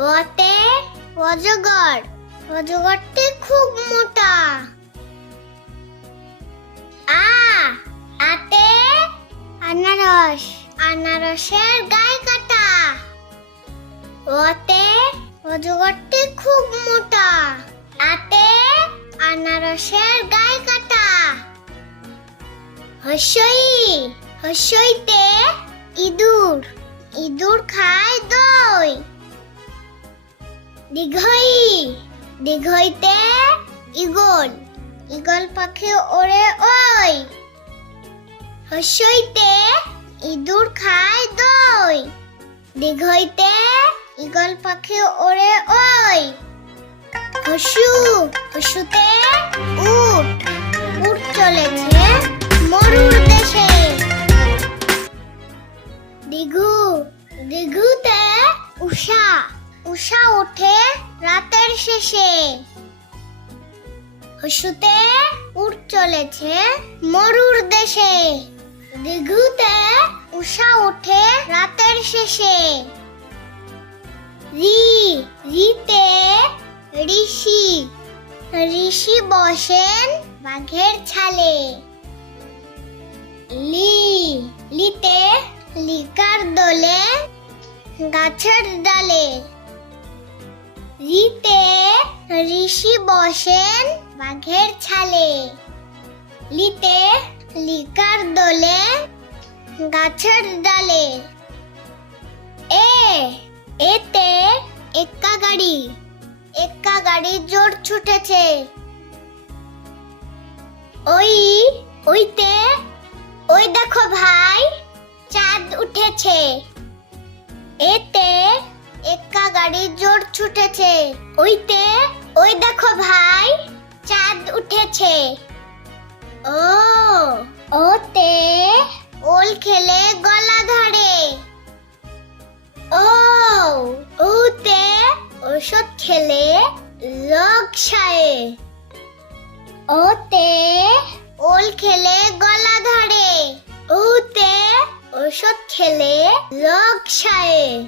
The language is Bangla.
ওতে অজগর, অজগরটি খুব মোটা। আতে আনারস, আনারসের গায়ে কাটা। ওতে অজগরটি খুব মোটা। আতে আনারসের গায়ে কাটা। হর্ষই, হর্ষইতে ইঁদুর, ইঁদুর খায় দই। দীর্ঘই, দীর্ঘইতে ঈগল, ঈগল পাখি ওড়ে ওই। হর্ষইতে ইঁদুর খায় দই। দীর্ঘইতে ঈগল পাখি ওড়ে ওই। হর্ষু, হর্ষুতে উট, উট চলেছে মরুর দেশে। দিঘু, দিঘুতে উষা, উষা ওঠে রাতের শেষে। হর্ষুতে উট চলেছে মরুর দেশে। দিঘুতে উষা ওঠে রাতের শেষে। রি, রিতে ঋষি, ঋষি বসেন বাঘের ছালে। লি, লিতে লিকার দোলে গাছের ডালে। রিতে ঋষি বসেন বাঘের ছালে। লিতে লিকার দোলে গাছের ডালে। এতে এক্কা গাড়ি, এক্কা গাড়ি জোর ছুটেছে। ওই, ওইতে ওই দেখো ভাই চাঁদ উঠেছে। এতে এক্কা গাড়ি জোর ছুটেছে। ওইতে ওই দেখো ভাই চাঁদ উঠেছে। ও, ওতে ওল খেলে গলা ধরে। ও, ওতে ওষুধ খেলে রোগ সারে। ওতে ওল খেলে গলা ধরে। ওতে ওষুধ খেলে রোগ সারে।